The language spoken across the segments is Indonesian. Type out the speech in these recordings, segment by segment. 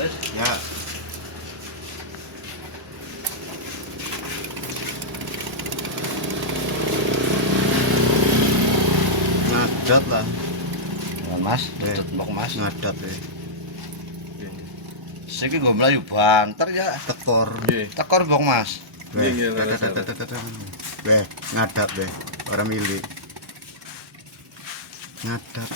Ya. Ngadat lah. Mas, tutup mbok Mas. Ngadat ya. Saiki nggo mlayu banter ya. Tekor. Tekor mbok Mas. Weh, weh, ngadat weh. Orang milik. Ngadat.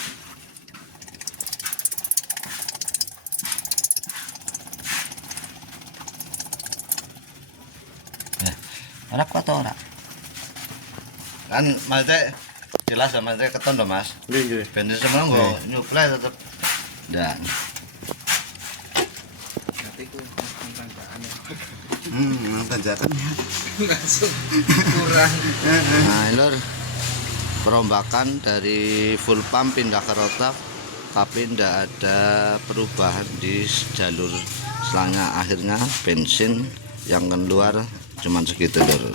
Ora kuat ora? Kan maksudnya jelas ya maksudnya keton lho Mas. Nggih. Bensin semua nggo nyuplai tetep. Ndak. Tanjakan ya. Langsung kurang. Nah, lur. Perombakan dari full pump pindah ke rotak tapi ndak ada perubahan di jalur selangnya, akhirnya bensin yang keluar cuman segitu lur.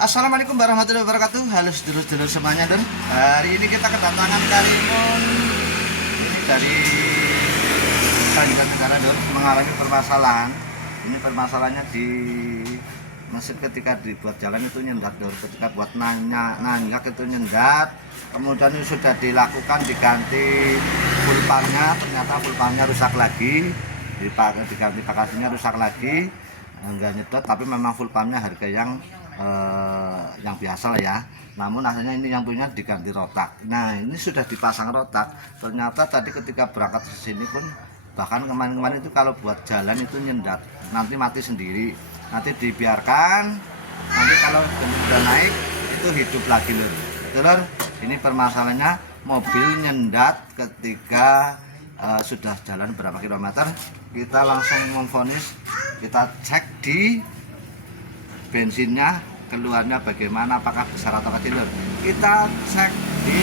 Assalamualaikum warahmatullahi wabarakatuh. Halo sedulur-sedulur semuanya, Lur. Hari ini kita kedatangan Karimun. Ini dari Banjarnegara, Lur, mengalami permasalahan. Ini permasalahannya di mesin ketika dibuat jalan itu nyendat, Lur. Ketika buat nanjak itu nyendat. Kemudian ini sudah dilakukan diganti full pumpnya, ternyata full pumpnya rusak lagi. Diganti bagasinya rusak lagi. Enggak nyedot, tapi memang full pumpnya harga yang biasa lah ya. Namun akhirnya ini yang punya diganti rotak. Nah, ini sudah dipasang rotak. Ternyata tadi ketika berangkat ke sini pun bahkan kemarin-kemarin itu kalau buat jalan itu nyendat, nanti mati sendiri. Nanti dibiarkan, nanti kalau udah naik itu hidup lagi lur. Lur, ini permasalahannya mobil nyendat ketika sudah jalan berapa kilometer. Kita langsung memvonis, kita cek di bensinnya keluarnya bagaimana, apakah besar atau kecil. Kita cek di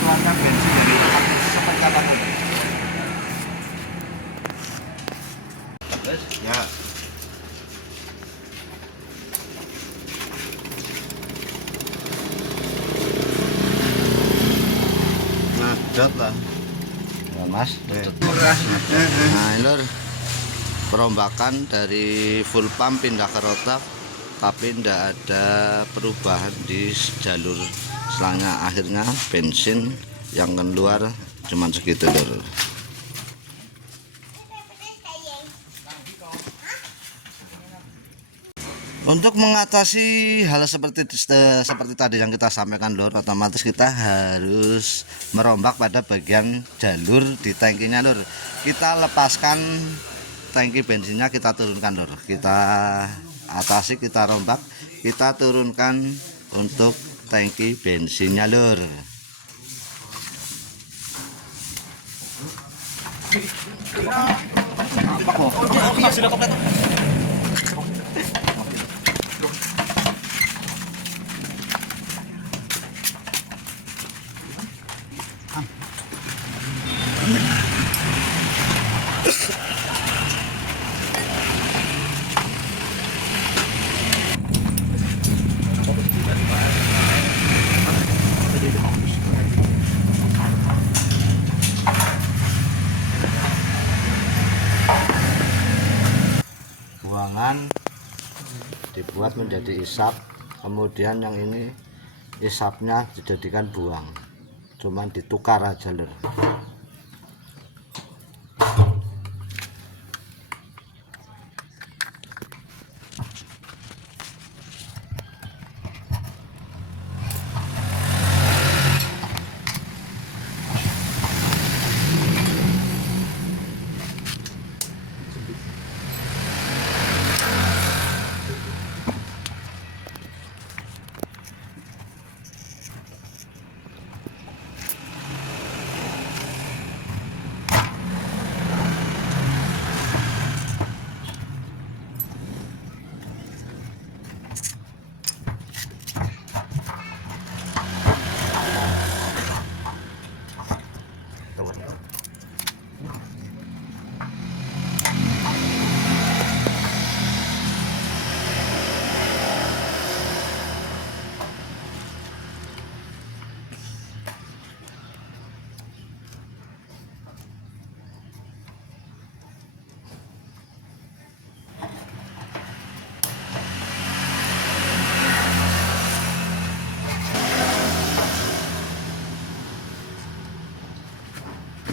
keluarnya bensin dari tempat seperti apa tuh. Ya. Ngadat lah. Ya, Mas, tutup. Kurang. Nah, lur. Perombakan dari full pump pindah ke rotak tapi ndak ada perubahan di jalur selangnya, akhirnya bensin yang keluar cuman segitu lur. Untuk mengatasi hal seperti tadi yang kita sampaikan lur, otomatis kita harus merombak pada bagian jalur di tangkinya lur. Kita lepaskan tangki bensinnya, kita turunkan lur. Kita atasi, kita rombak, kita turunkan untuk tangki bensinnya lur. Buangan dibuat menjadi isap, kemudian yang ini isapnya dijadikan buang, cuman ditukar aja lur.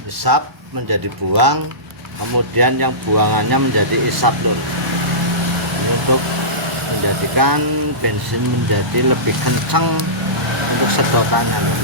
isap menjadi buang, kemudian yang buangannya menjadi isap lur. Ini untuk menjadikan bensin menjadi lebih kencang untuk sedotannya lur.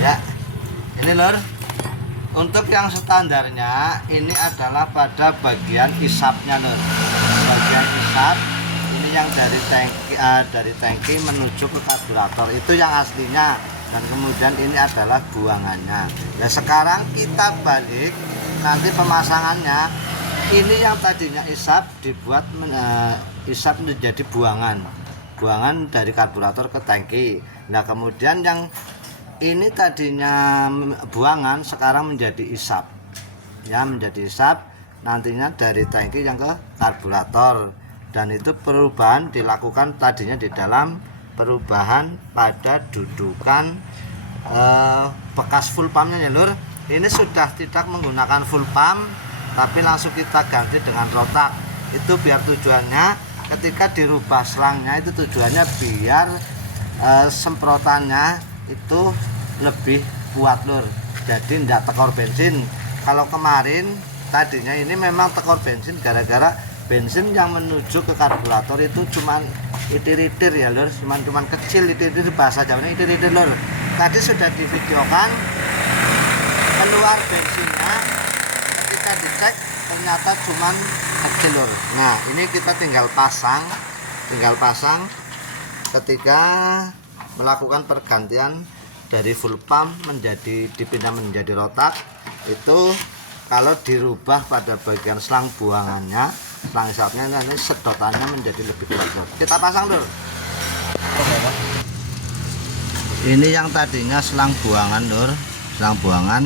Ya, ini lur, untuk yang standarnya ini adalah pada bagian isapnya lur. Bagian isap ini yang dari tangki menuju ke karburator itu yang aslinya, dan kemudian ini adalah buangannya. Nah sekarang kita balik, nanti pemasangannya ini yang tadinya isap dibuat isap menjadi buangan dari karburator ke tangki. Nah kemudian yang ini tadinya buangan sekarang menjadi isap, ya menjadi isap nantinya dari tangki yang ke karburator. Dan itu perubahan dilakukan tadinya di dalam perubahan pada dudukan bekas full pumpnya ya lur. Ini sudah tidak menggunakan full pump tapi langsung kita ganti dengan rotak. Itu biar tujuannya ketika dirubah selangnya itu tujuannya biar semprotannya itu lebih kuat lur, jadi tidak tekor bensin. Kalau kemarin tadinya ini memang tekor bensin gara-gara bensin yang menuju ke karburator itu cuman itir-itir ya lur, cuman kecil, itir-itir bahasa Jawanya itir-itir lur. Tadi sudah divideokan keluar bensinnya, ketika dicek ternyata cuman kecil lur. Nah ini kita tinggal pasang ketika melakukan pergantian dari full pump dipindah menjadi rotak. Itu kalau dirubah pada bagian selang buangannya, selang isapnya, ini sedotannya menjadi lebih kuat. Kita pasang dulu. Ini yang tadinya selang buangan lur, selang buangan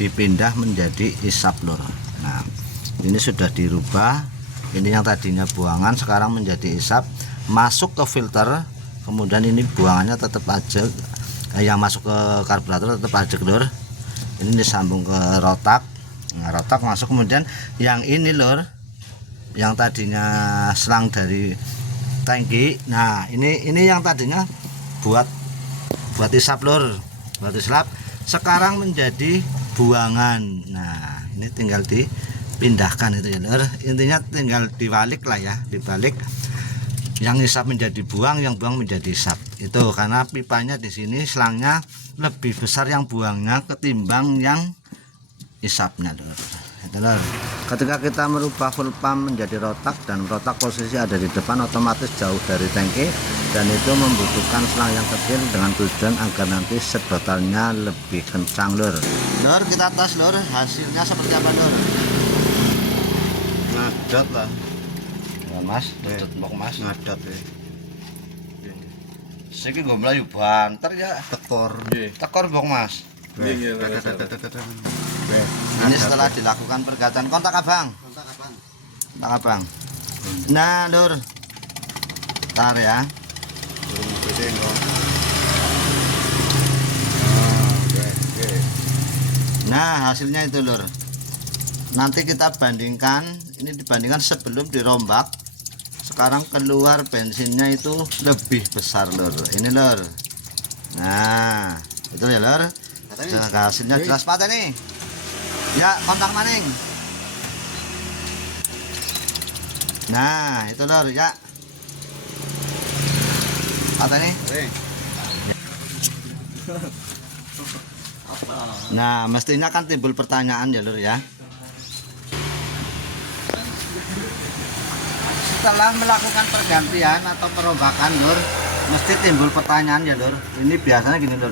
dipindah menjadi isap lur. Nah ini sudah dirubah, ini yang tadinya buangan sekarang menjadi isap, masuk ke filter. Kemudian ini buangannya tetap aja, yang masuk ke karburator tetap aja lur. Ini disambung ke rotak. Nah, rotak masuk, kemudian yang ini lur, yang tadinya selang dari tangki. Nah ini yang tadinya buat isap lur, buat isap sekarang menjadi buangan. Nah ini tinggal dipindahkan itu ya lur. Intinya tinggal dibalik lah ya, dibalik. Yang isap menjadi buang, yang buang menjadi isap. Itu karena pipanya di sini selangnya lebih besar yang buangnya ketimbang yang isapnya lur. Itu lur. Ketika kita merubah full pump menjadi rotak dan rotak posisi ada di depan, otomatis jauh dari tangki, dan itu membutuhkan selang yang kecil dengan tujuan agar nanti sedotannya lebih kencang lur. Lur kita tes lur, hasilnya seperti apa lur? Ngadat lah. Mas, tutup mbok mas. Ngadat ya. Saiki nggo mlayu banter ya. Tekor. Tekor mbok mas. Iya, Ini setelah dilakukan pergantian, kontak abang. Kontak abang. Nah lur, tar ya. Nah hasilnya itu lur. Nanti kita bandingkan, ini dibandingkan sebelum dirombak. Sekarang keluar bensinnya itu lebih besar lur. Ini lur. Nah itu ya lur. Nah, hasilnya jelas mata nih. Ya kontak maning. Nah itu lur ya. Mata nih. Nah mestinya kan timbul pertanyaan ya lur ya. Setelah melakukan pergantian atau perombakan lur, mesti timbul pertanyaan ya lur. Ini biasanya gini lur,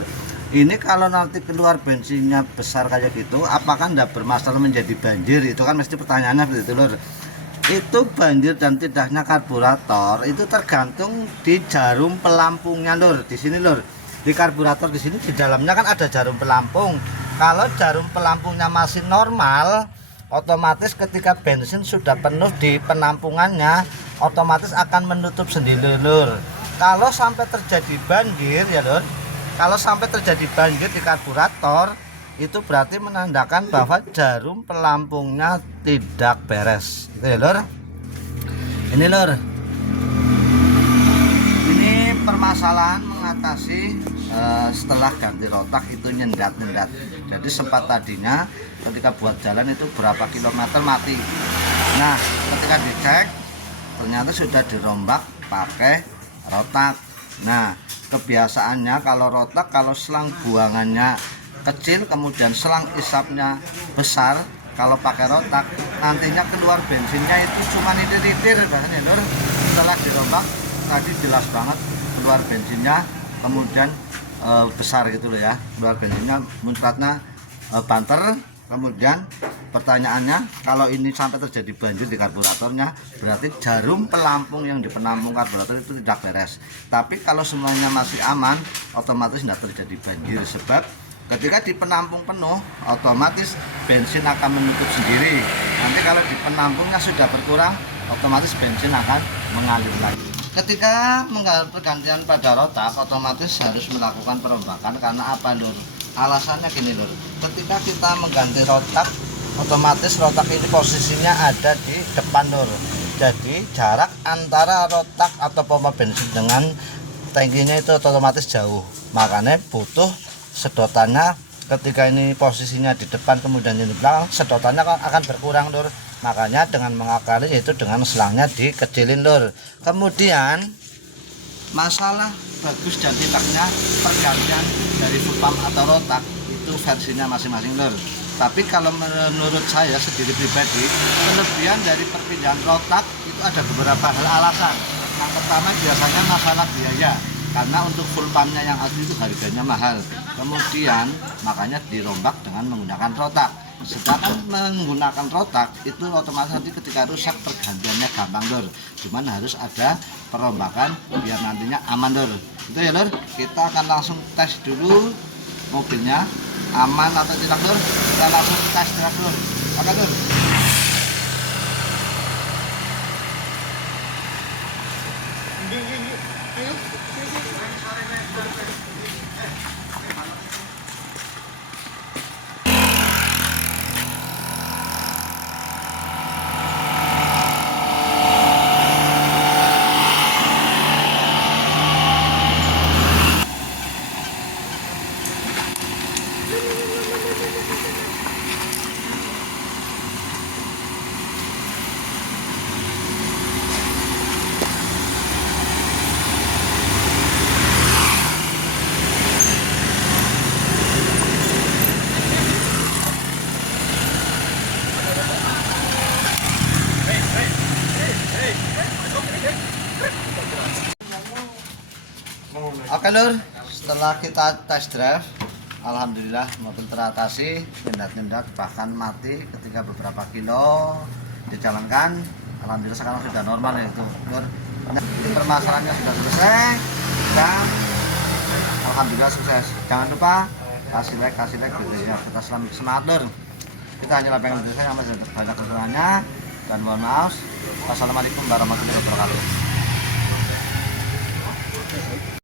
ini kalau nanti keluar bensinnya besar kayak gitu, apakah tidak bermasalah menjadi banjir? Itu kan mesti pertanyaannya seperti itu lur. Itu banjir dan tidaknya karburator itu tergantung di jarum pelampungnya lur. Di sini lur, di karburator di sini di dalamnya kan ada jarum pelampung. Kalau jarum pelampungnya masih normal, otomatis ketika bensin sudah penuh di penampungannya, otomatis akan menutup sendiri lur. Kalau sampai terjadi banjir ya lur, kalau sampai terjadi banjir di karburator, itu berarti menandakan bahwa jarum pelampungnya tidak beres. Itu ya lur. Ini lur, ini permasalahan mengatasi setelah ganti rotak itu nyendat-nyendat. Jadi sempat tadinya ketika buat jalan itu berapa kilometer mati. Nah ketika dicek ternyata sudah dirombak pakai rotak. Nah kebiasaannya kalau rotak, kalau selang buangannya kecil kemudian selang isapnya besar, kalau pakai rotak nantinya keluar bensinnya itu cuma itir-itir bahkan ya lur. Setelah dirombak tadi jelas banget keluar bensinnya kemudian besar gitu loh ya, keluar bensinnya muncratnya banter. Kemudian pertanyaannya, kalau ini sampai terjadi banjir di karburatornya, berarti jarum pelampung yang di penampung karburator itu tidak beres. Tapi kalau semuanya masih aman, otomatis tidak terjadi banjir, sebab ketika di penampung penuh, otomatis bensin akan menutup sendiri. Nanti kalau di penampungnya sudah berkurang, otomatis bensin akan mengalir lagi. Ketika pergantian pada rotak, otomatis harus melakukan perombakan. Karena apa lur? Alasannya gini lur, ketika kita mengganti rotak, otomatis rotak ini posisinya ada di depan lur. Jadi jarak antara rotak atau pompa bensin dengan tangkinya itu otomatis jauh. Makanya butuh sedotannya. Ketika ini posisinya di depan kemudian di belakang, sedotannya akan berkurang lur. Makanya dengan mengakali yaitu dengan selangnya dikecilin lur. Kemudian masalah bagus dan tidaknya pergantian dari full pump atau rotak itu versinya masing-masing lur. Tapi kalau menurut saya sendiri pribadi, kelebihan dari perpindahan rotak itu ada beberapa hal alasan. Yang pertama biasanya masalah biaya, karena untuk full pumpnya yang asli itu harganya mahal. Kemudian makanya dirombak dengan menggunakan rotak. Sedangkan menggunakan rotak itu otomatis nanti ketika rusak pergantiannya gampang lur. Cuman harus ada perombakan biar nantinya aman lur. Itu ya lur. Kita akan langsung tes dulu mobilnya aman atau tidak lur. Kita langsung tes drive lur. Oke lur. Oke lur, setelah kita test drive, alhamdulillah mobil teratasi nyendat-nyendat bahkan mati ketika beberapa kilo dijalankan. Alhamdulillah sekarang sudah normal ya itu lur. Permasalahannya sudah selesai dan alhamdulillah sukses. Jangan lupa kasih like videonya. Kita semangat lur. Kita hanya pengen video saya masih banyak kekurangannya dan mohon maaf. Wassalamualaikum warahmatullahi wabarakatuh.